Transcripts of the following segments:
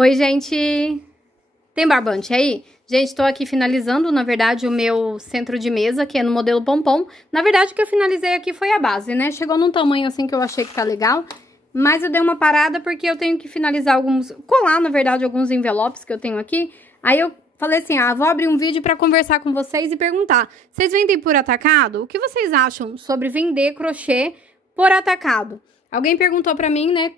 Oi, gente! Tem barbante aí? Gente, tô aqui finalizando, na verdade, o meu centro de mesa, que é no modelo pompom. Na verdade, o que eu finalizei aqui foi a base, né? Chegou num tamanho assim que eu achei que tá legal, mas eu dei uma parada porque eu tenho que finalizar colar, na verdade, alguns envelopes que eu tenho aqui. Aí eu falei assim, vou abrir um vídeo pra conversar com vocês e perguntar. Vocês vendem por atacado? O que vocês acham sobre vender crochê por atacado? Alguém perguntou pra mim, né,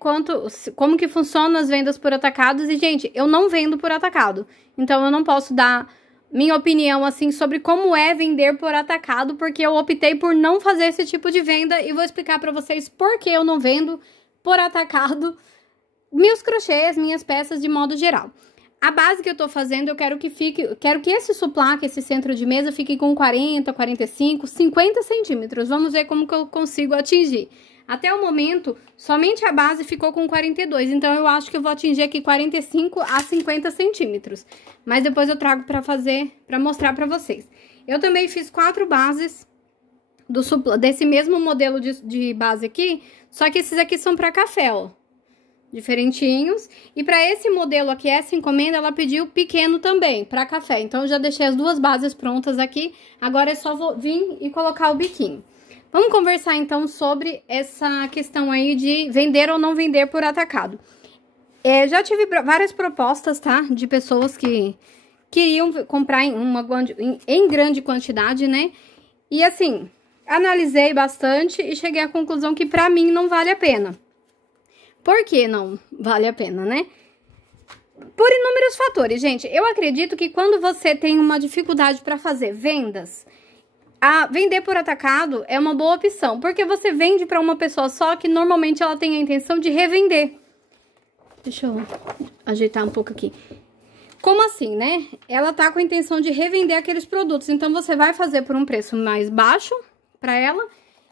como que funcionam as vendas por atacados e, gente, eu não vendo por atacado. Então, eu não posso dar minha opinião, assim, sobre como é vender por atacado, porque eu optei por não fazer esse tipo de venda e vou explicar pra vocês por que eu não vendo por atacado meus crochês, minhas peças de modo geral. A base que eu tô fazendo, eu quero que esse suplaque, esse centro de mesa, fique com 40, 45, 50 centímetros. Vamos ver como que eu consigo atingir. Até o momento, somente a base ficou com 42, então eu acho que eu vou atingir aqui 45 a 50 centímetros. Mas depois eu trago pra mostrar pra vocês. Eu também fiz 4 bases desse mesmo modelo de base aqui, só que esses aqui são pra café, ó. Diferentinhos. E pra esse modelo aqui, essa encomenda, ela pediu pequeno também, pra café. Então, eu já deixei as 2 bases prontas aqui. Agora é só vir e colocar o biquinho. Vamos conversar, então, sobre essa questão aí de vender ou não vender por atacado. Já tive várias propostas, tá? De pessoas que queriam comprar em grande quantidade, né? E, assim, analisei bastante e cheguei à conclusão que, pra mim, não vale a pena. Por que não vale a pena, né? Por inúmeros fatores, gente. Eu acredito que quando você tem uma dificuldade para fazer vendas, vender por atacado é uma boa opção, porque você vende para uma pessoa só que normalmente ela tem a intenção de revender. Deixa eu ajeitar um pouco aqui. Como assim, né? Ela tá com a intenção de revender aqueles produtos, então você vai fazer por um preço mais baixo para ela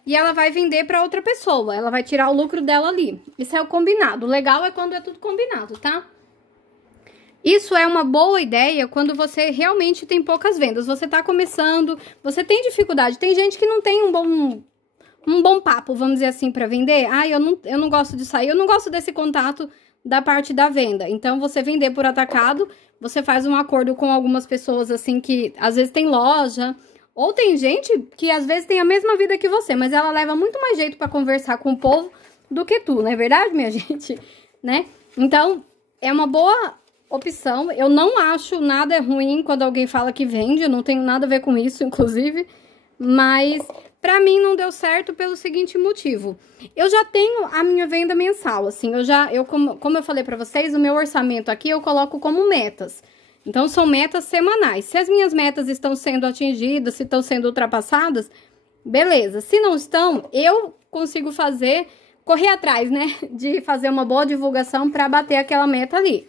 e ela vai vender para outra pessoa, ela vai tirar o lucro dela ali. Isso é o combinado. O legal é quando é tudo combinado, tá? Isso é uma boa ideia quando você realmente tem poucas vendas. Você tá começando, você tem dificuldade. Tem gente que não tem um bom papo, vamos dizer assim, para vender. Eu não gosto de sair, eu não gosto desse contato da parte da venda. Então, você vender por atacado, você faz um acordo com algumas pessoas, assim, que às vezes tem loja. Ou tem gente que às vezes tem a mesma vida que você, mas ela leva muito mais jeito para conversar com o povo do que tu, não é verdade, minha gente? Né? Então, é uma boa opção. Eu não acho nada ruim quando alguém fala que vende, eu não tenho nada a ver com isso, inclusive, mas pra mim não deu certo pelo seguinte motivo. Eu já tenho a minha venda mensal, assim, como eu falei pra vocês, o meu orçamento aqui eu coloco como metas. Então, são metas semanais. Se as minhas metas estão sendo atingidas, se estão sendo ultrapassadas, beleza. Se não estão, eu consigo correr atrás, né, de fazer uma boa divulgação para bater aquela meta ali.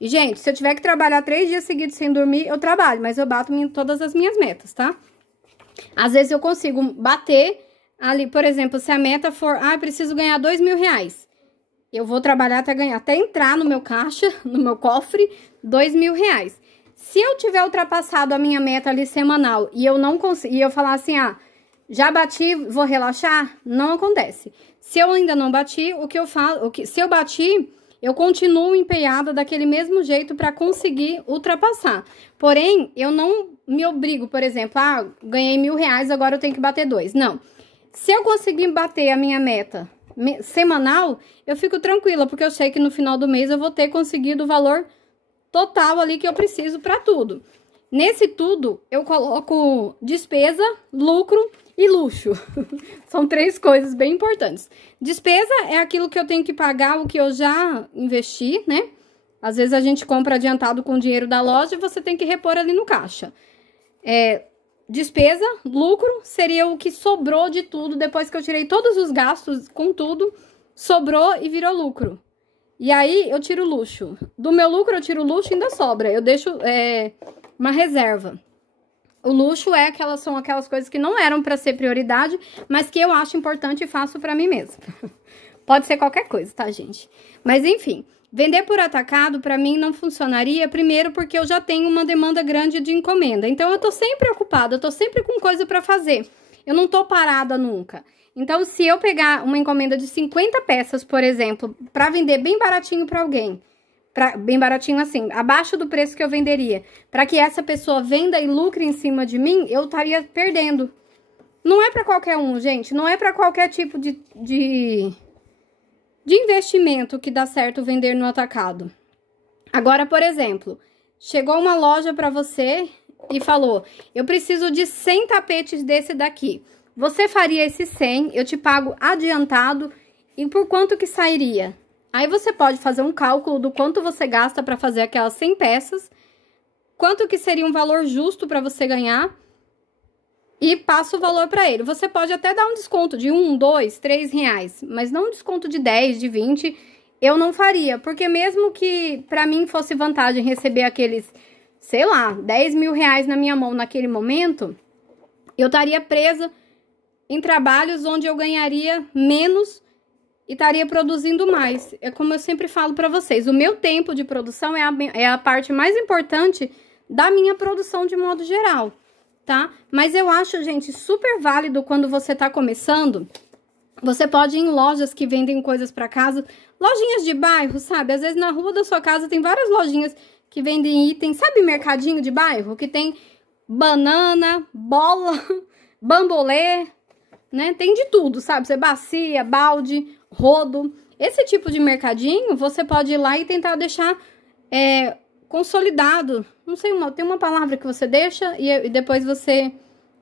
E, gente, se eu tiver que trabalhar 3 dias seguidos sem dormir, eu trabalho, mas eu bato todas as minhas metas, tá? Às vezes eu consigo bater ali, por exemplo, se a meta for, preciso ganhar R$2.000. Eu vou trabalhar até entrar no meu caixa, no meu cofre, R$2.000. Se eu tiver ultrapassado a minha meta ali semanal e eu não consigo, e eu falar assim, já bati, vou relaxar, não acontece. Se eu ainda não bati, se eu bati, eu continuo empenhada daquele mesmo jeito para conseguir ultrapassar. Porém, eu não me obrigo, por exemplo, ganhei R$1.000, agora eu tenho que bater 2. Não. Se eu conseguir bater a minha meta semanal, eu fico tranquila, porque eu sei que no final do mês eu vou ter conseguido o valor total ali que eu preciso para tudo. Nesse tudo, eu coloco despesa, lucro e luxo. São 3 coisas bem importantes. Despesa é aquilo que eu tenho que pagar, o que eu já investi, né? Às vezes a gente compra adiantado com o dinheiro da loja e você tem que repor ali no caixa. Despesa, lucro, seria o que sobrou de tudo, depois que eu tirei todos os gastos com tudo, sobrou e virou lucro. E aí, eu tiro luxo. Do meu lucro, eu tiro luxo e ainda sobra. Eu deixo uma reserva. O luxo são aquelas coisas que não eram para ser prioridade, mas que eu acho importante e faço para mim mesma. Pode ser qualquer coisa, tá, gente? Mas, enfim, vender por atacado, para mim, não funcionaria, primeiro porque eu já tenho uma demanda grande de encomenda. Então, eu tô sempre ocupada, eu tô sempre com coisa para fazer. Eu não tô parada nunca. Então, se eu pegar uma encomenda de 50 peças, por exemplo, para vender bem baratinho para alguém, bem baratinho assim, abaixo do preço que eu venderia, para que essa pessoa venda e lucre em cima de mim, eu estaria perdendo. Não é para qualquer um, gente, não é para qualquer tipo de investimento que dá certo vender no atacado. Agora, por exemplo, chegou uma loja para você e falou, eu preciso de 100 tapetes desse daqui. Você faria esse 100, eu te pago adiantado, e por quanto que sairia? Aí você pode fazer um cálculo do quanto você gasta para fazer aquelas 100 peças, quanto que seria um valor justo para você ganhar, e passa o valor para ele. Você pode até dar um desconto de 1, 2, 3 reais, mas não um desconto de 10, de 20, eu não faria, porque mesmo que para mim fosse vantagem receber aqueles, sei lá, 10 mil reais na minha mão naquele momento, eu estaria presa em trabalhos onde eu ganharia menos e estaria produzindo mais. É como eu sempre falo para vocês, o meu tempo de produção é a parte mais importante da minha produção de modo geral, tá? Mas eu acho, gente, super válido quando você tá começando. Você pode ir em lojas que vendem coisas para casa, lojinhas de bairro, sabe? Às vezes na rua da sua casa tem várias lojinhas que vendem itens, sabe, mercadinho de bairro? Que tem banana, bola, bambolê, né? Tem de tudo, sabe? Você bacia, balde, rodo. Esse tipo de mercadinho, você pode ir lá e tentar deixar consolidado. Não sei, tem uma palavra que você deixa e depois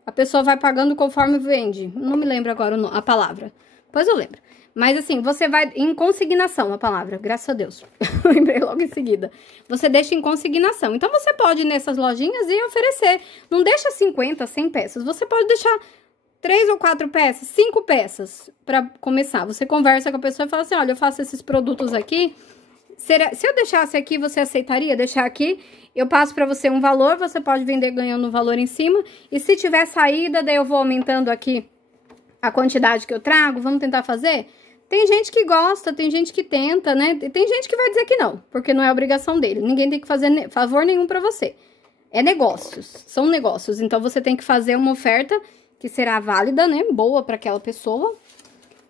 a pessoa vai pagando conforme vende. Não me lembro agora a palavra. Depois eu lembro. Mas assim, você vai em consignação a palavra, graças a Deus. Lembrei logo em seguida. Você deixa em consignação. Então você pode ir nessas lojinhas e oferecer. Não deixa 50, 100 peças. Você pode deixar 3 ou 4 peças, 5 peças para começar. Você conversa com a pessoa e fala assim, olha, eu faço esses produtos aqui. Se eu deixasse aqui, você aceitaria deixar aqui? Eu passo para você um valor, você pode vender ganhando um valor em cima. E se tiver saída, daí eu vou aumentando aqui a quantidade que eu trago. Vamos tentar fazer? Tem gente que gosta, tem gente que tenta, né? Tem gente que vai dizer que não, porque não é obrigação dele. Ninguém tem que fazer favor nenhum para você. É negócios, são negócios. Então, você tem que fazer uma oferta que será válida, né? Boa para aquela pessoa.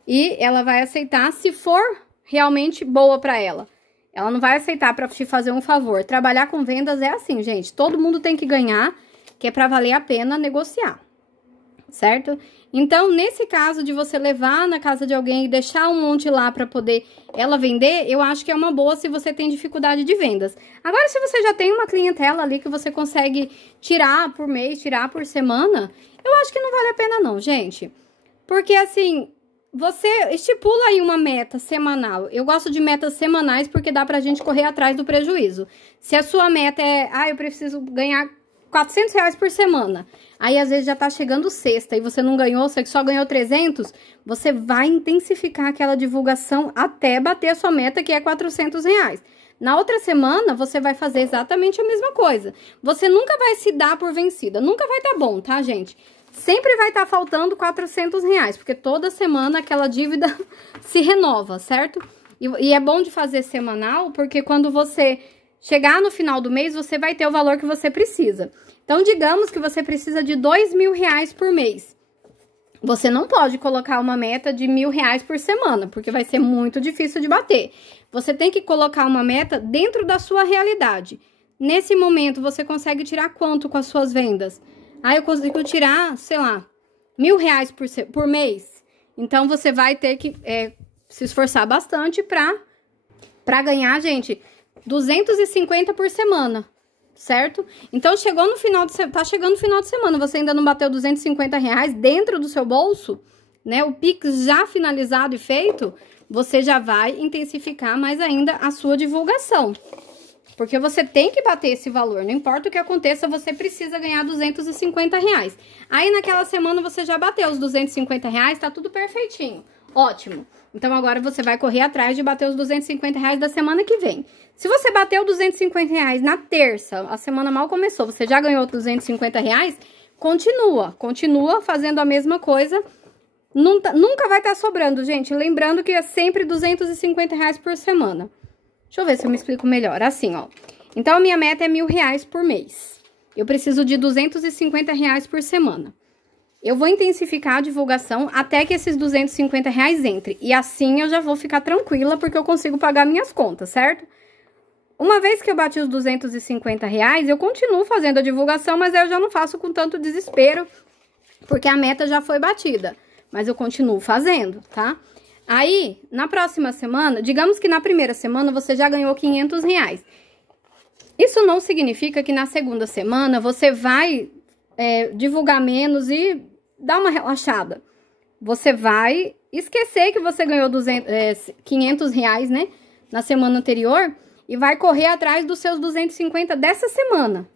E ela vai aceitar se for realmente boa para ela. Ela não vai aceitar para te fazer um favor. Trabalhar com vendas é assim, gente. Todo mundo tem que ganhar, que é para valer a pena negociar. Certo? Então, nesse caso de você levar na casa de alguém e deixar um monte lá para poder ela vender, eu acho que é uma boa se você tem dificuldade de vendas. Agora, se você já tem uma clientela ali que você consegue tirar por mês, tirar por semana, eu acho que não vale a pena não, gente. Porque, assim, você estipula aí uma meta semanal. Eu gosto de metas semanais porque dá pra gente correr atrás do prejuízo. Se a sua meta é, eu preciso ganhar 400 reais por semana. Aí, às vezes, já tá chegando sexta e você não ganhou, você só ganhou 300, você vai intensificar aquela divulgação até bater a sua meta, que é 400 reais. Na outra semana, você vai fazer exatamente a mesma coisa. Você nunca vai se dar por vencida. Nunca vai dar bom, tá, gente? Sempre vai estar faltando 400 reais, porque toda semana aquela dívida se renova, certo? E é bom de fazer semanal, porque quando você chegar no final do mês, você vai ter o valor que você precisa. Então, digamos que você precisa de 2.000 reais por mês. Você não pode colocar uma meta de 1.000 reais por semana, porque vai ser muito difícil de bater. Você tem que colocar uma meta dentro da sua realidade. Nesse momento, você consegue tirar quanto com as suas vendas? Eu consigo tirar, sei lá, 1.000 reais por mês. Então, você vai ter que se esforçar bastante pra ganhar, gente, 250 por semana, certo? Então, chegou no final tá chegando no final de semana, você ainda não bateu 250 reais dentro do seu bolso, né? O Pix já finalizado e feito, você já vai intensificar mais ainda a sua divulgação. Porque você tem que bater esse valor, não importa o que aconteça, você precisa ganhar 250 reais. Aí, naquela semana, você já bateu os 250 reais, tá tudo perfeitinho. Ótimo. Então, agora você vai correr atrás de bater os 250 reais da semana que vem. Se você bateu 250 reais na terça, a semana mal começou, você já ganhou 250 reais, continua fazendo a mesma coisa. Nunca vai estar sobrando, gente. Lembrando que é sempre 250 reais por semana. Deixa eu ver se eu me explico melhor. Assim, ó. Então, a minha meta é 1.000 reais por mês. Eu preciso de 250 reais por semana. Eu vou intensificar a divulgação até que esses 250 reais entrem. E assim eu já vou ficar tranquila, porque eu consigo pagar minhas contas, certo? Uma vez que eu bati os R$250, eu continuo fazendo a divulgação, mas eu já não faço com tanto desespero, porque a meta já foi batida. Mas eu continuo fazendo, tá? Aí, na próxima semana, digamos que na primeira semana você já ganhou R$500. Isso não significa que na segunda semana você vai divulgar menos e dar uma relaxada. Você vai esquecer que você ganhou R$500, né? Na semana anterior e vai correr atrás dos seus 250 dessa semana.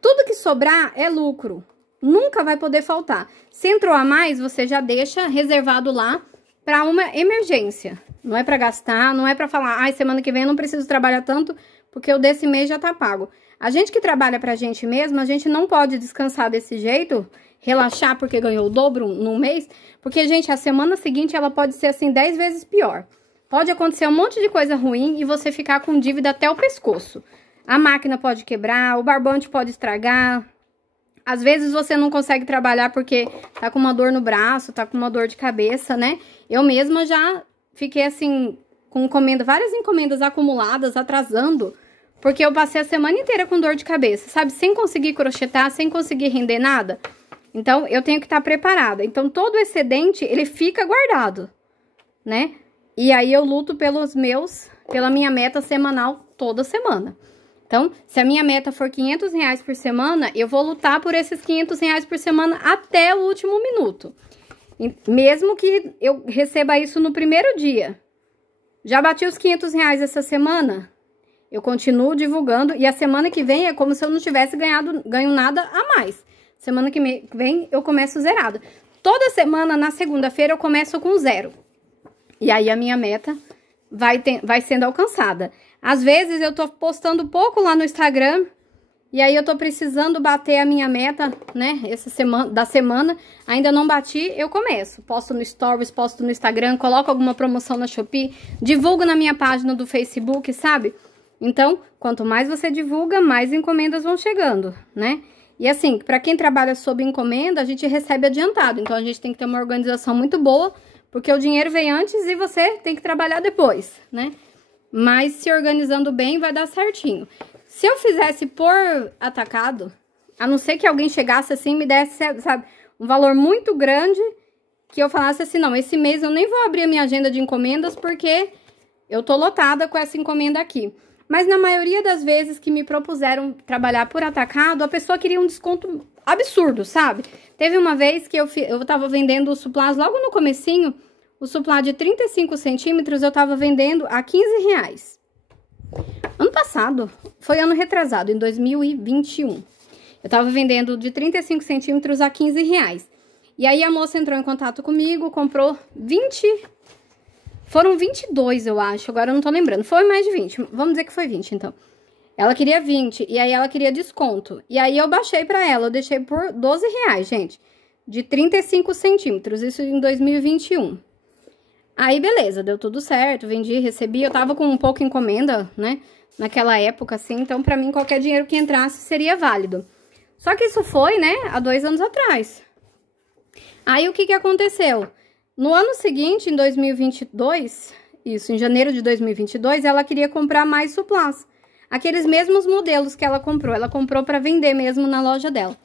Tudo que sobrar é lucro. Nunca vai poder faltar. Se entrou a mais, você já deixa reservado lá para uma emergência. Não é para gastar, não é para falar, ai, semana que vem eu não preciso trabalhar tanto, porque o desse mês já tá pago. A gente que trabalha pra gente mesmo, a gente não pode descansar desse jeito, relaxar porque ganhou o dobro num mês, porque, gente, a semana seguinte ela pode ser assim 10 vezes pior. Pode acontecer um monte de coisa ruim e você ficar com dívida até o pescoço. A máquina pode quebrar, o barbante pode estragar. Às vezes você não consegue trabalhar porque tá com uma dor no braço, tá com uma dor de cabeça, né? Eu mesma já fiquei assim, com várias encomendas acumuladas, atrasando, porque eu passei a semana inteira com dor de cabeça, sabe? Sem conseguir crochetar, sem conseguir render nada. Então, eu tenho que estar preparada. Então, todo excedente, ele fica guardado, né? E aí, eu luto pela minha meta semanal toda semana. Então, se a minha meta for R$500 por semana, eu vou lutar por esses R$500 por semana até o último minuto. Mesmo que eu receba isso no primeiro dia. Já bati os R$500 essa semana, eu continuo divulgando. E a semana que vem é como se eu não tivesse ganho nada a mais. Semana que vem eu começo zerada. Toda semana, na segunda-feira, eu começo com 0. E aí, a minha meta vai sendo alcançada. Às vezes, eu tô postando pouco lá no Instagram. E aí, eu tô precisando bater a minha meta, né? Da semana. Ainda não bati, eu começo. Posto no Stories, posto no Instagram, coloco alguma promoção na Shopee. Divulgo na minha página do Facebook, sabe? Então, quanto mais você divulga, mais encomendas vão chegando, né? E assim, para quem trabalha sob encomenda, a gente recebe adiantado. Então, a gente tem que ter uma organização muito boa, porque o dinheiro vem antes e você tem que trabalhar depois, né? Mas se organizando bem, vai dar certinho. Se eu fizesse por atacado, a não ser que alguém chegasse assim e me desse, sabe, um valor muito grande, que eu falasse assim, não, esse mês eu nem vou abrir a minha agenda de encomendas, porque eu tô lotada com essa encomenda aqui. Mas na maioria das vezes que me propuseram trabalhar por atacado, a pessoa queria um desconto absurdo, sabe? Teve uma vez que eu tava vendendo os suplás logo no comecinho, o suplá de 35 centímetros eu tava vendendo a R$15. Ano passado, foi ano retrasado, em 2021. Eu tava vendendo de 35 centímetros a R$15. E aí a moça entrou em contato comigo, comprou 20... Foram 22, eu acho, agora eu não tô lembrando. Foi mais de 20, vamos dizer que foi 20, então. Ela queria 20, e aí ela queria desconto. E aí eu baixei pra ela, eu deixei por R$12, gente. De 35 centímetros, isso em 2021. Aí, beleza, deu tudo certo, vendi, recebi. Eu tava com um pouco encomenda, né, naquela época, assim. Então, pra mim, qualquer dinheiro que entrasse seria válido. Só que isso foi, né, há 2 anos atrás. Aí, o que que aconteceu? No ano seguinte, em 2022, isso, em janeiro de 2022, ela queria comprar mais suplás. Aqueles mesmos modelos que ela comprou para vender mesmo na loja dela.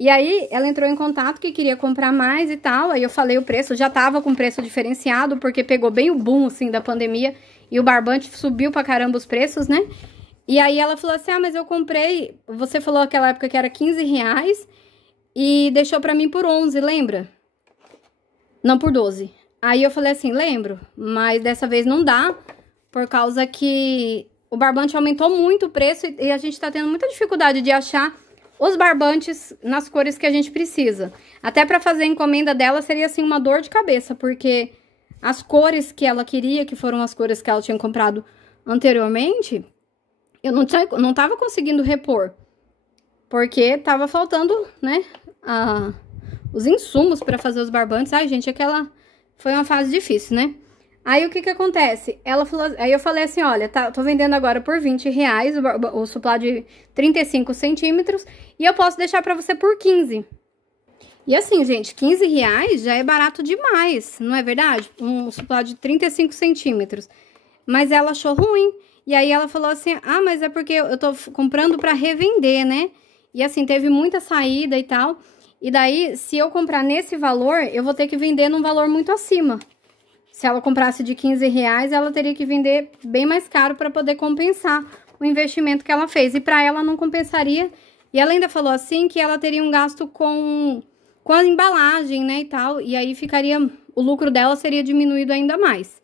E aí, ela entrou em contato que queria comprar mais e tal, aí eu falei o preço, já tava com preço diferenciado, porque pegou bem o boom, assim, da pandemia, e o barbante subiu pra caramba os preços, né? E aí, ela falou assim, ah, mas eu comprei, você falou naquela época que era R$15, e deixou pra mim por 11, lembra? Não, por 12. Aí eu falei assim, lembro, mas dessa vez não dá, por causa que o barbante aumentou muito o preço e a gente tá tendo muita dificuldade de achar os barbantes nas cores que a gente precisa. Até pra fazer a encomenda dela seria assim uma dor de cabeça, porque as cores que ela queria, que foram as cores que ela tinha comprado anteriormente, eu não tava conseguindo repor, porque tava faltando, né, os insumos para fazer os barbantes. Ai, gente, foi uma fase difícil, né? Aí, o que que acontece? Ela falou, aí eu falei assim, olha, tô vendendo agora por R$20 o suplá de 35 centímetros e eu posso deixar para você por 15. E assim, gente, R$15 já é barato demais, não é verdade? Um suplá de 35 centímetros. Mas ela achou ruim. E aí ela falou assim, ah, mas é porque eu tô comprando pra revender, né? E assim, teve muita saída e tal. E daí, se eu comprar nesse valor, eu vou ter que vender num valor muito acima. Se ela comprasse de 15 reais, ela teria que vender bem mais caro para poder compensar o investimento que ela fez. E para ela não compensaria. E ela ainda falou assim que ela teria um gasto com a embalagem, né, e tal. E aí ficaria, o lucro dela seria diminuído ainda mais.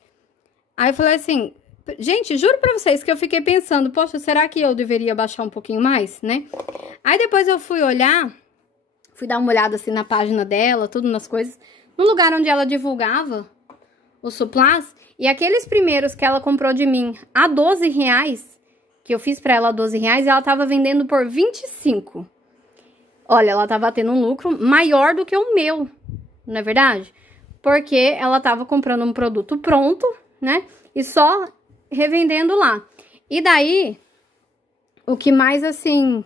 Aí eu falei assim, gente, juro pra vocês que eu fiquei pensando, poxa, será que eu deveria baixar um pouquinho mais, né? Aí depois eu fui olhar, fui dar uma olhada assim na página dela, tudo nas coisas, no lugar onde ela divulgava os suplás, e aqueles primeiros que ela comprou de mim a 12 reais, que eu fiz pra ela a 12 reais, ela tava vendendo por 25. Olha, ela tava tendo um lucro maior do que o meu, não é verdade? Porque ela tava comprando um produto pronto, né? E só revendendo lá. E daí, o que mais, assim,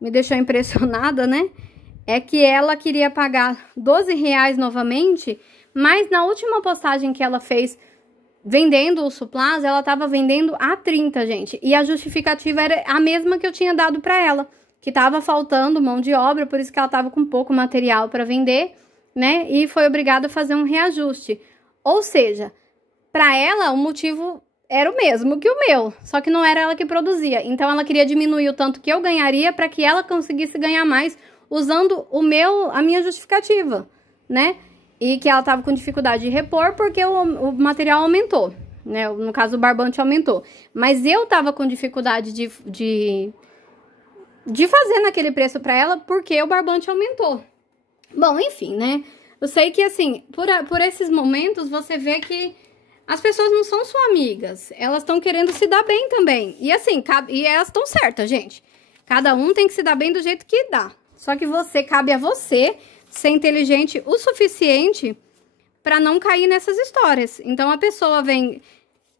me deixou impressionada, né? É que ela queria pagar 12 reais novamente, mas na última postagem que ela fez vendendo o suplás, ela tava vendendo a 30, gente. E a justificativa era a mesma que eu tinha dado pra ela, que tava faltando mão de obra, por isso que ela tava com pouco material pra vender, né? E foi obrigada a fazer um reajuste. Ou seja, pra ela o motivo era o mesmo que o meu, só que não era ela que produzia. Então ela queria diminuir o tanto que eu ganharia para que ela conseguisse ganhar mais usando a minha justificativa, né? E que ela tava com dificuldade de repor porque o material aumentou, né? No caso, o barbante aumentou. Mas eu tava com dificuldade de fazer naquele preço para ela porque o barbante aumentou. Bom, enfim, né? Eu sei que, assim, por esses momentos você vê que as pessoas não são só amigas, elas estão querendo se dar bem também. E assim, e elas estão certas, gente. Cada um tem que se dar bem do jeito que dá. Só que cabe a você ser inteligente o suficiente para não cair nessas histórias. Então a pessoa vem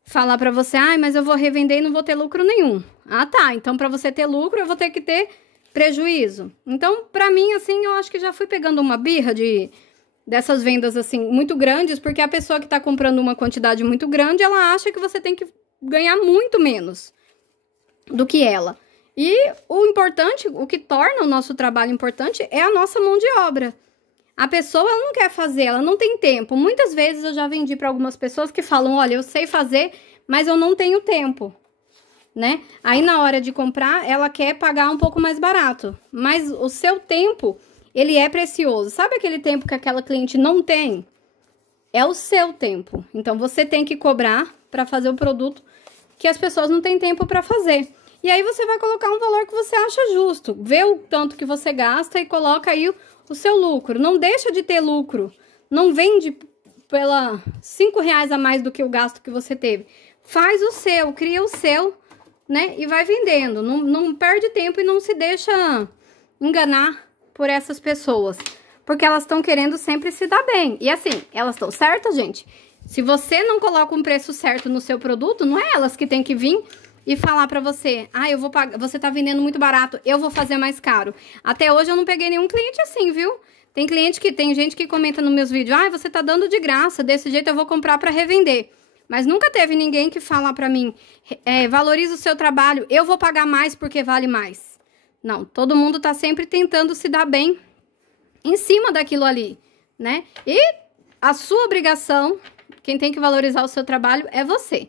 falar para você, ai, mas eu vou revender e não vou ter lucro nenhum. Ah, tá. Então para você ter lucro, eu vou ter que ter prejuízo. Então, para mim, assim, eu acho que já fui pegando uma birra dessas vendas, assim, muito grandes, porque a pessoa que tá comprando uma quantidade muito grande, ela acha que você tem que ganhar muito menos do que ela. E o importante, o que torna o nosso trabalho importante é a nossa mão de obra. A pessoa, ela não quer fazer, ela não tem tempo. Muitas vezes eu já vendi para algumas pessoas que falam, olha, eu sei fazer, mas eu não tenho tempo, né? Aí na hora de comprar, ela quer pagar um pouco mais barato, mas o seu tempo, ele é precioso. Sabe aquele tempo que aquela cliente não tem? É o seu tempo. Então, você tem que cobrar para fazer o produto que as pessoas não têm tempo para fazer. E aí, você vai colocar um valor que você acha justo. Vê o tanto que você gasta e coloca aí o seu lucro. Não deixa de ter lucro. Não vende pela 5 reais a mais do que o gasto que você teve. Faz o seu, cria o seu, né? E vai vendendo. Não perde tempo e não se deixa enganar por essas pessoas, porque elas estão querendo sempre se dar bem. E assim, elas estão certas, gente. Se você não coloca um preço certo no seu produto, não é elas que tem que vir e falar pra você, ah, eu vou pagar, você tá vendendo muito barato, eu vou fazer mais caro. Até hoje eu não peguei nenhum cliente assim, viu? Tem gente que comenta nos meus vídeos, ah, você tá dando de graça, desse jeito eu vou comprar pra revender. Mas nunca teve ninguém que fala pra mim, valoriza o seu trabalho, eu vou pagar mais porque vale mais. Não, todo mundo tá sempre tentando se dar bem em cima daquilo ali, né? E a sua obrigação, quem tem que valorizar o seu trabalho é você,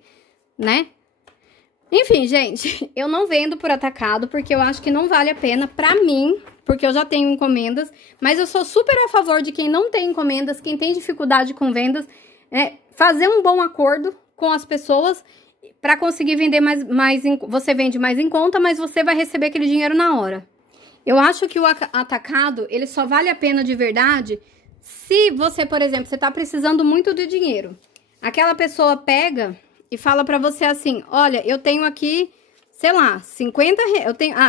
né? Enfim, gente, eu não vendo por atacado porque eu acho que não vale a pena pra mim, porque eu já tenho encomendas, mas eu sou super a favor de quem não tem encomendas, quem tem dificuldade com vendas, fazer um bom acordo com as pessoas para conseguir vender você vende mais em conta, mas você vai receber aquele dinheiro na hora. Eu acho que o atacado, ele só vale a pena de verdade se você, por exemplo, você tá precisando muito de dinheiro. Aquela pessoa pega e fala pra você assim, olha, eu tenho aqui, sei lá,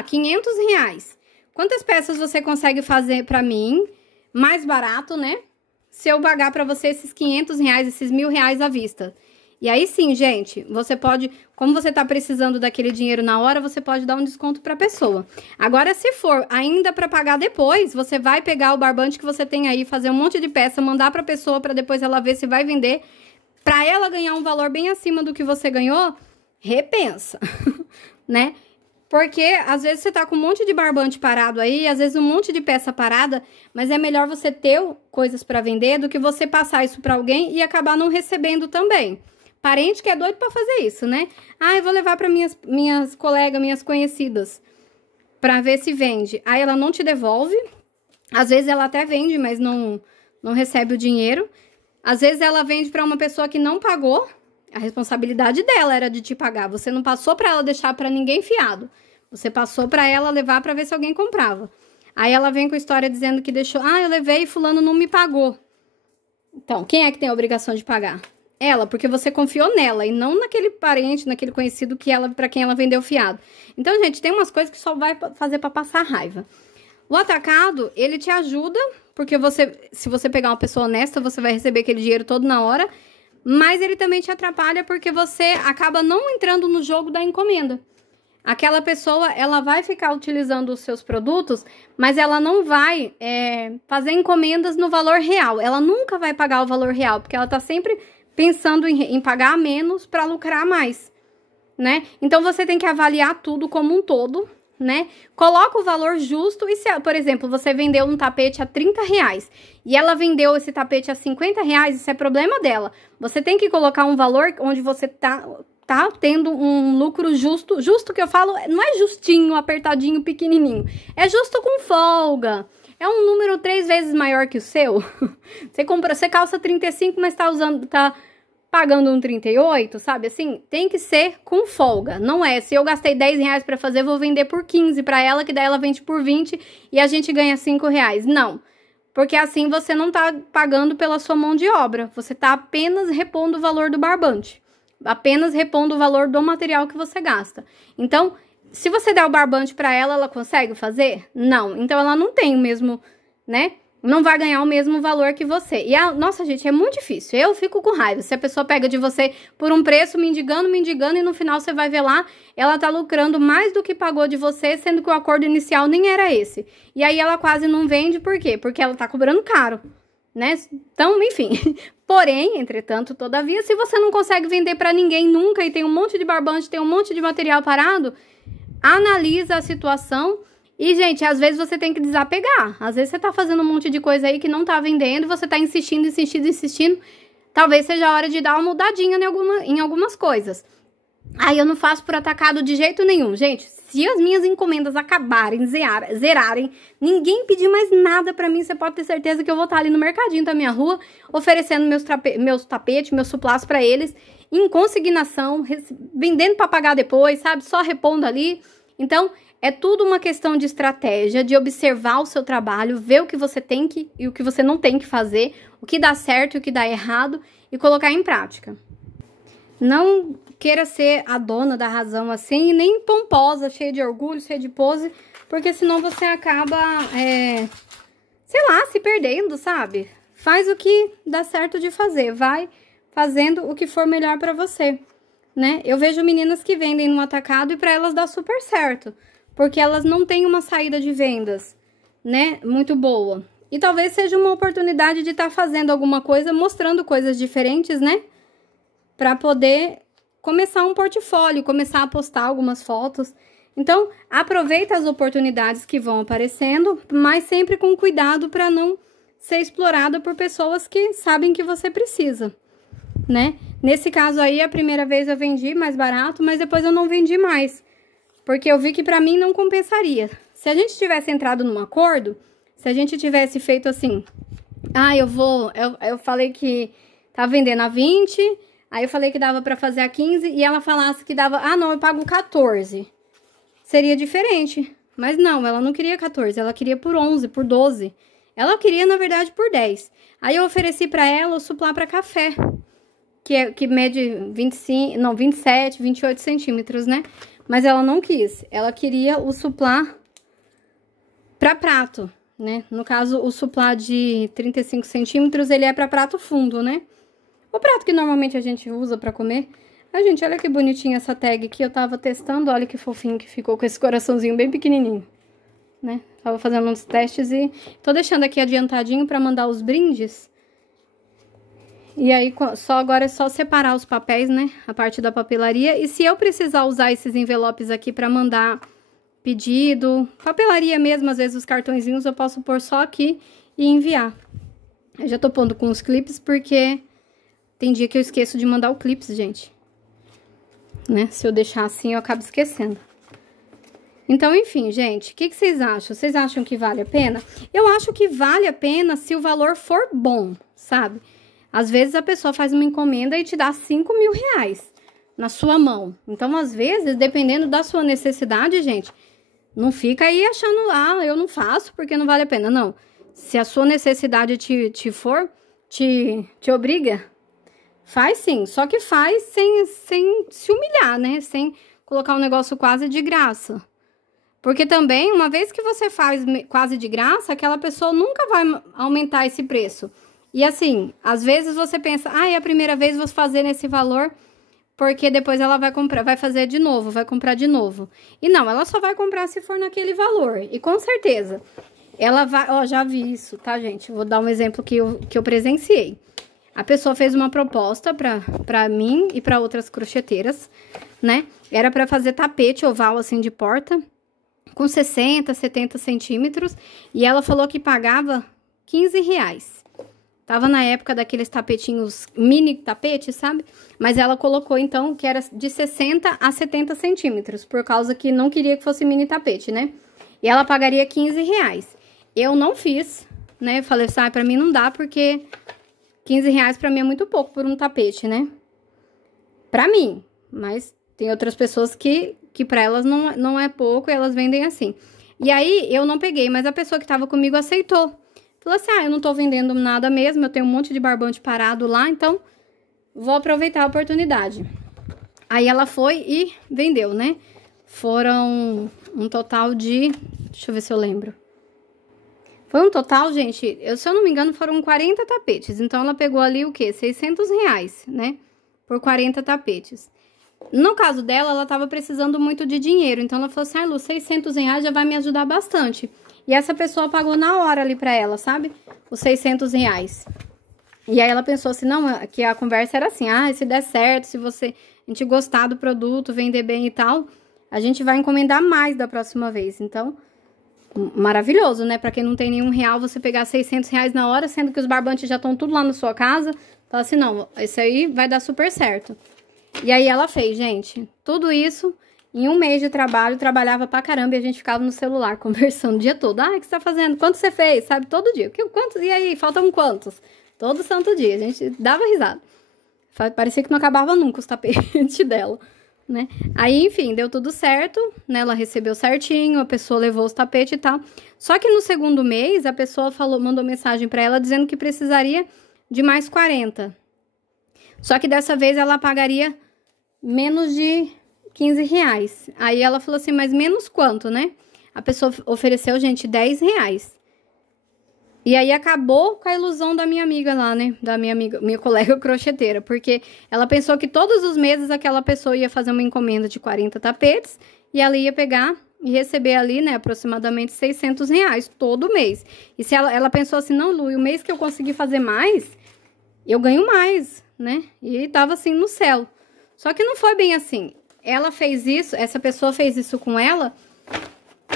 500 reais. Quantas peças você consegue fazer pra mim, mais barato, né? Se eu pagar pra você esses 500 reais, esses 1.000 reais à vista. E aí sim, gente, você pode, como você tá precisando daquele dinheiro na hora, você pode dar um desconto pra pessoa. Agora, se for ainda pra pagar depois, você vai pegar o barbante que você tem aí, fazer um monte de peça, mandar pra pessoa pra depois ela ver se vai vender, pra ela ganhar um valor bem acima do que você ganhou, repensa, né? Porque às vezes você tá com um monte de barbante parado aí, às vezes um monte de peça parada, mas é melhor você ter coisas para vender do que você passar isso para alguém e acabar não recebendo também. Parente que é doido para fazer isso, né? Ah, eu vou levar para minhas colegas, minhas conhecidas, para ver se vende. Aí ela não te devolve. Às vezes ela até vende, mas não recebe o dinheiro. Às vezes ela vende para uma pessoa que não pagou. A responsabilidade dela era de te pagar. Você não passou para ela deixar para ninguém fiado. Você passou para ela levar para ver se alguém comprava. Aí ela vem com a história dizendo que deixou... Ah, eu levei e fulano não me pagou. Então, quem é que tem a obrigação de pagar? Ela, porque você confiou nela e não naquele parente, naquele conhecido para quem ela vendeu fiado. Então, gente, tem umas coisas que só vai fazer para passar raiva. O atacado, ele te ajuda, porque se você pegar uma pessoa honesta, você vai receber aquele dinheiro todo na hora, mas ele também te atrapalha porque você acaba não entrando no jogo da encomenda. Aquela pessoa, ela vai ficar utilizando os seus produtos, mas ela não vai fazer encomendas no valor real. Ela nunca vai pagar o valor real, porque ela tá sempre pensando em pagar menos para lucrar mais, né? Então, você tem que avaliar tudo como um todo, né? Coloca o valor justo e se, por exemplo, você vendeu um tapete a R$30 e ela vendeu esse tapete a R$50, isso é problema dela. Você tem que colocar um valor onde você tá tendo um lucro justo. Justo que eu falo, não é justinho, apertadinho, pequenininho. É justo com folga. É um número 3 vezes maior que o seu. Você calça 35, mas tá pagando um 38, sabe? Assim, tem que ser com folga. Não é, se eu gastei R$10 pra fazer, vou vender por 15 pra ela, que daí ela vende por 20 e a gente ganha R$5. Não. Porque assim você não tá pagando pela sua mão de obra. Você tá apenas repondo o valor do barbante. Apenas repondo o valor do material que você gasta. Então, se você der o barbante pra ela, ela consegue fazer? Não. Então, ela não tem o mesmo, né? Não vai ganhar o mesmo valor que você. E, nossa, gente, é muito difícil. Eu fico com raiva. Se a pessoa pega de você por um preço, mendigando, e no final você vai ver lá, ela tá lucrando mais do que pagou de você, sendo que o acordo inicial nem era esse. E aí, ela quase não vende, por quê? Porque ela tá cobrando caro, né? Então, enfim... Porém, entretanto, todavia, se você não consegue vender para ninguém nunca e tem um monte de barbante, tem um monte de material parado, analisa a situação e, gente, às vezes você tem que desapegar. Às vezes você tá fazendo um monte de coisa aí que não tá vendendo, você tá insistindo. Talvez seja a hora de dar uma mudadinha em algumas coisas. Aí eu não faço por atacado de jeito nenhum. Gente, se as minhas encomendas acabarem, zerarem, ninguém pedir mais nada pra mim, você pode ter certeza que eu vou estar ali no mercadinho da minha rua, oferecendo meus tapetes, meus suplás pra eles, em consignação, vendendo pra pagar depois, sabe? Só repondo ali. Então, é tudo uma questão de estratégia, de observar o seu trabalho, ver o que você tem que e o que você não tem que fazer, o que dá certo e o que dá errado, e colocar em prática. Não queira ser a dona da razão assim, nem pomposa, cheia de orgulho, cheia de pose, porque senão você acaba, sei lá, se perdendo, sabe? Faz o que dá certo de fazer, vai fazendo o que for melhor pra você, né? Eu vejo meninas que vendem no atacado e pra elas dá super certo, porque elas não têm uma saída de vendas, né, muito boa. E talvez seja uma oportunidade de estar fazendo alguma coisa, mostrando coisas diferentes, né? Para poder começar um portfólio, começar a postar algumas fotos. Então, aproveita as oportunidades que vão aparecendo, mas sempre com cuidado para não ser explorada por pessoas que sabem que você precisa, né? Nesse caso aí, a primeira vez eu vendi mais barato, mas depois eu não vendi mais, porque eu vi que para mim não compensaria. Se a gente tivesse entrado num acordo, se a gente tivesse feito assim, eu falei que tava vendendo a 20... Aí eu falei que dava pra fazer a 15 e ela falasse que dava... Ah, não, eu pago 14. Seria diferente. Mas não, ela não queria 14, ela queria por 11, por 12. Ela queria, na verdade, por 10. Aí eu ofereci pra ela o suplá pra café, que mede 27, 28 centímetros, né? Mas ela não quis. Ela queria o suplá pra prato, né? No caso, o suplá de 35 centímetros, ele é pra prato fundo, né? O prato que normalmente a gente usa pra comer. Ah, gente, olha que bonitinha essa tag aqui. Eu tava testando, olha que fofinho que ficou com esse coraçãozinho bem pequenininho, né? Tava fazendo uns testes e tô deixando aqui adiantadinho pra mandar os brindes. E aí, agora é só separar os papéis, né? A parte da papelaria. E se eu precisar usar esses envelopes aqui pra mandar pedido, papelaria mesmo, às vezes os cartõezinhos eu posso pôr só aqui e enviar. Eu já tô pondo com os clipes porque tem dia que eu esqueço de mandar o clipes, gente. Né? Se eu deixar assim, eu acabo esquecendo. Então, enfim, gente, o que vocês acham? Vocês acham que vale a pena? Eu acho que vale a pena se o valor for bom, sabe? Às vezes a pessoa faz uma encomenda e te dá 5 mil reais na sua mão. Então, às vezes, dependendo da sua necessidade, gente, não fica aí achando, ah, eu não faço porque não vale a pena. Não. Se a sua necessidade te obriga, faz sim. Só que faz sem se humilhar, né? Sem colocar um negócio quase de graça. Porque também, uma vez que você faz quase de graça, aquela pessoa nunca vai aumentar esse preço. E assim, às vezes você pensa, ah, é a primeira vez vou fazer nesse valor, porque depois ela vai comprar, vai fazer de novo, vai comprar de novo. E não, ela só vai comprar se for naquele valor. E com certeza, ela vai, ó, já vi isso, tá, gente? Vou dar um exemplo que eu presenciei. A pessoa fez uma proposta pra mim e pra outras crocheteiras, né? Era pra fazer tapete oval, assim, de porta, com 60, 70 centímetros. E ela falou que pagava 15 reais. Tava na época daqueles tapetinhos, mini tapete, sabe? Mas ela colocou, então, que era de 60 a 70 centímetros, por causa que não queria que fosse mini tapete, né? E ela pagaria 15 reais. Eu não fiz, né? Falei assim, ah, pra mim não dá, porque 15 reais pra mim é muito pouco por um tapete, né? Pra mim. Mas tem outras pessoas que pra elas não é pouco e elas vendem assim. E aí, eu não peguei, mas a pessoa que tava comigo aceitou. Falou assim, ah, eu não tô vendendo nada mesmo, eu tenho um monte de barbante parado lá, então vou aproveitar a oportunidade. Aí ela foi e vendeu, né? Foram um total de... Deixa eu ver se eu lembro. Foi um total, gente, se eu não me engano, foram 40 tapetes. Então, ela pegou ali o quê? 600 reais, né? Por 40 tapetes. No caso dela, ela tava precisando muito de dinheiro. Então, ela falou assim, ah, Lu, 600 reais já vai me ajudar bastante. E essa pessoa pagou na hora ali pra ela, sabe? Os 600 reais. E aí ela pensou assim, não, que a conversa era assim, ah, se der certo, se a gente gostar do produto, vender bem e tal, a gente vai encomendar mais da próxima vez. Então, maravilhoso, né? Pra quem não tem nenhum real, você pegar 600 reais na hora, sendo que os barbantes já estão tudo lá na sua casa. Fala assim, não, esse aí vai dar super certo. E aí ela fez, gente, tudo isso... Em um mês de trabalho, trabalhava pra caramba e a gente ficava no celular conversando o dia todo. Ah, o que você tá fazendo? Quanto você fez? Sabe, todo dia. Quantos? E aí, faltam quantos? Todo santo dia. A gente dava risada. Parecia que não acabava nunca os tapetes dela, né? Aí, enfim, deu tudo certo, né? Ela recebeu certinho, a pessoa levou os tapetes e tal. Só que no segundo mês, a pessoa mandou mensagem pra ela dizendo que precisaria de mais 40. Só que dessa vez ela pagaria menos de 15 reais. Aí ela falou assim, mas menos quanto, né? A pessoa ofereceu, gente, 10 reais. E aí acabou com a ilusão da minha amiga lá, né? Da minha colega crocheteira. Porque ela pensou que todos os meses aquela pessoa ia fazer uma encomenda de 40 tapetes. E ela ia pegar e receber ali, né? Aproximadamente 600 reais todo mês. E se ela pensou assim, não, Lu, o mês que eu conseguir fazer mais, eu ganho mais, né? E tava assim no céu. Só que não foi bem assim. Ela fez isso, essa pessoa fez isso com ela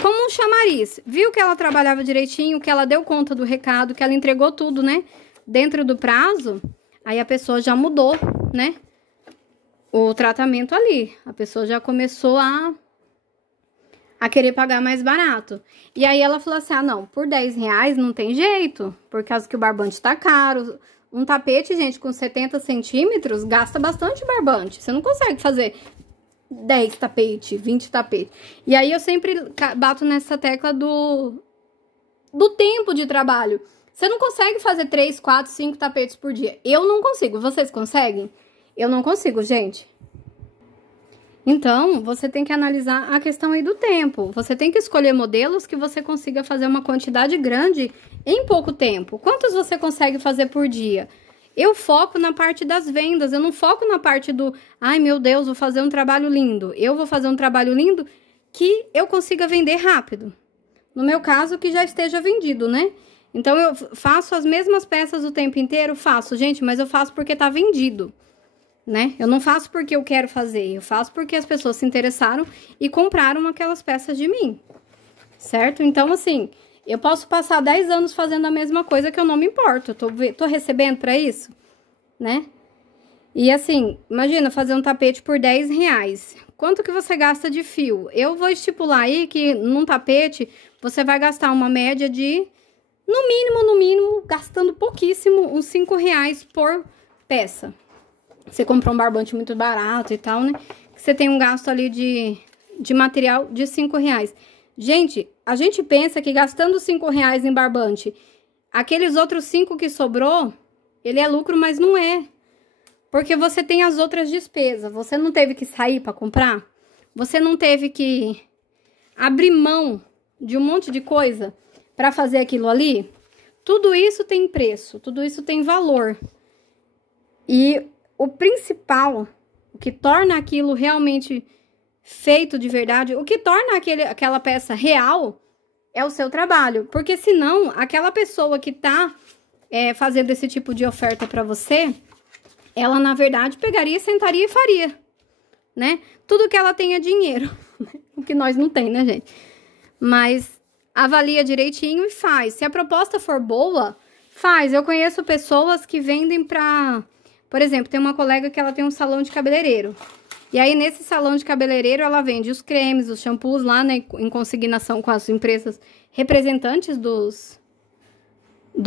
como um chamariz. Viu que ela trabalhava direitinho, que ela deu conta do recado, que ela entregou tudo, né? Dentro do prazo, aí a pessoa já mudou, né? O tratamento ali. A pessoa já começou a querer pagar mais barato. E aí ela falou assim, ah, não, por 10 reais não tem jeito, por causa que o barbante tá caro. Um tapete, gente, com 70 centímetros, gasta bastante barbante. Você não consegue fazer 10 tapetes, 20 tapetes. E aí eu sempre bato nessa tecla do tempo de trabalho. Você não consegue fazer 3, 4, 5 tapetes por dia. Eu não consigo. Vocês conseguem? Eu não consigo, gente. Então, você tem que analisar a questão aí do tempo. Você tem que escolher modelos que você consiga fazer uma quantidade grande em pouco tempo. Quantos você consegue fazer por dia? Eu foco na parte das vendas, eu não foco na parte do, ai meu Deus, vou fazer um trabalho lindo. Eu vou fazer um trabalho lindo que eu consiga vender rápido. No meu caso, que já esteja vendido, né? Então, eu faço as mesmas peças o tempo inteiro? Faço, gente, mas eu faço porque tá vendido, né? Eu não faço porque eu quero fazer, eu faço porque as pessoas se interessaram e compraram aquelas peças de mim, certo? Então, assim, eu posso passar 10 anos fazendo a mesma coisa que eu não me importo, eu tô recebendo pra isso, né? E assim, imagina fazer um tapete por 10 reais. Quanto que você gasta de fio? Eu vou estipular aí que num tapete você vai gastar uma média de, no mínimo, gastando pouquíssimo, uns 5 reais por peça. Você comprou um barbante muito barato e tal, né? Você tem um gasto ali de material de 5 reais. Gente, a gente pensa que gastando 5 reais em barbante, aqueles outros 5 que sobrou, ele é lucro, mas não é. Porque você tem as outras despesas. Você não teve que sair para comprar? Você não teve que abrir mão de um monte de coisa para fazer aquilo ali? Tudo isso tem preço, tudo isso tem valor. E o principal, o que torna aquilo realmente feito de verdade, o que torna aquela peça real é o seu trabalho. Porque senão, aquela pessoa que tá fazendo esse tipo de oferta para você, ela, na verdade, pegaria, sentaria e faria, né? Tudo que ela tem é dinheiro, o que nós não tem, né, gente? Mas avalia direitinho e faz. Se a proposta for boa, faz. Eu conheço pessoas que vendem pra... Por exemplo, tem uma colega que ela tem um salão de cabeleireiro. E aí, nesse salão de cabeleireiro, ela vende os cremes, os shampoos lá, né, em consignação com as empresas representantes dos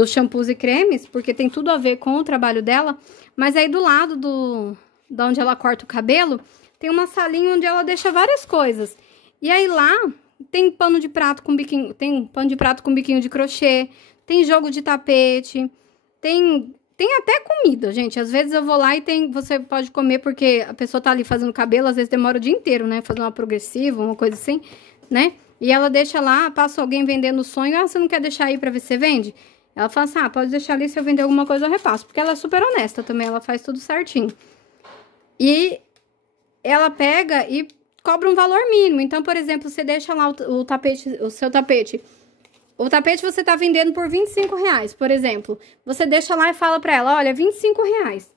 shampoos e cremes, porque tem tudo a ver com o trabalho dela. Mas aí, do lado de onde ela corta o cabelo, tem uma salinha onde ela deixa várias coisas. E aí, lá, tem pano de prato com biquinho, tem pano de prato com biquinho de crochê, tem jogo de tapete, tem até comida, gente. Às vezes eu vou lá e você pode comer, porque a pessoa tá ali fazendo cabelo, às vezes demora o dia inteiro, né? Fazer uma progressiva, uma coisa assim, né? E ela deixa lá, passa alguém vendendo o sonho, você não quer deixar aí pra ver se você vende? Ela fala assim, pode deixar ali, se eu vender alguma coisa eu repasso. Porque ela é super honesta também, ela faz tudo certinho. E ela pega e cobra um valor mínimo. Então, por exemplo, você deixa lá o seu tapete. O tapete você tá vendendo por 25 reais, por exemplo. Você deixa lá e fala pra ela, olha, 25 reais.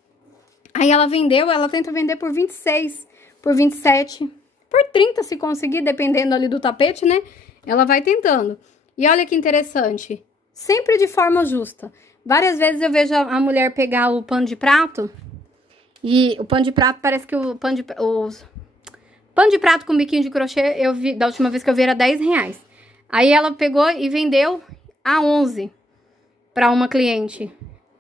Aí ela vendeu, ela tenta vender por 26, por 27, por 30 se conseguir, dependendo ali do tapete, né? Ela vai tentando. E olha que interessante, sempre de forma justa. Várias vezes eu vejo a mulher pegar o pano de prato, e o pano de prato parece que o pano de prato com biquinho de crochê, eu vi, da última vez que eu vi era 10 reais. Aí ela pegou e vendeu a 11 para uma cliente.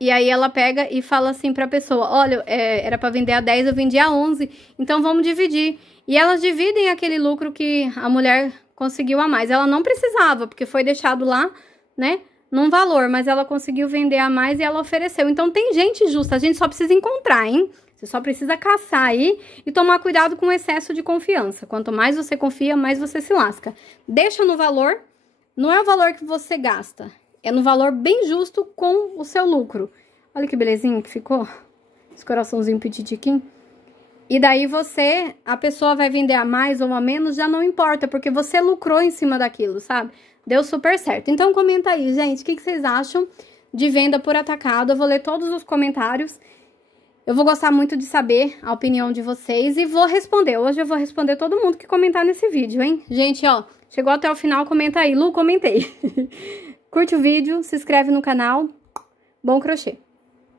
E aí ela pega e fala assim pra pessoa, olha, era para vender a 10, eu vendi a 11, então vamos dividir. E elas dividem aquele lucro que a mulher conseguiu a mais. Ela não precisava, porque foi deixado lá, né, num valor, mas ela conseguiu vender a mais e ela ofereceu. Então tem gente justa, a gente só precisa encontrar, hein? Você só precisa caçar aí e tomar cuidado com o excesso de confiança. Quanto mais você confia, mais você se lasca. Deixa no valor, não é o valor que você gasta, é no valor bem justo com o seu lucro. Olha que belezinha que ficou, esse coraçãozinho petitiquinho. E daí a pessoa vai vender a mais ou a menos, já não importa, porque você lucrou em cima daquilo, sabe? Deu super certo. Então comenta aí, gente, o que vocês acham de venda por atacado? Eu vou ler todos os comentários. Eu vou gostar muito de saber a opinião de vocês e vou responder. Hoje eu vou responder todo mundo que comentar nesse vídeo, hein? Gente, ó, chegou até o final, comenta aí. Lu, comentei. Curte o vídeo, se inscreve no canal. Bom crochê!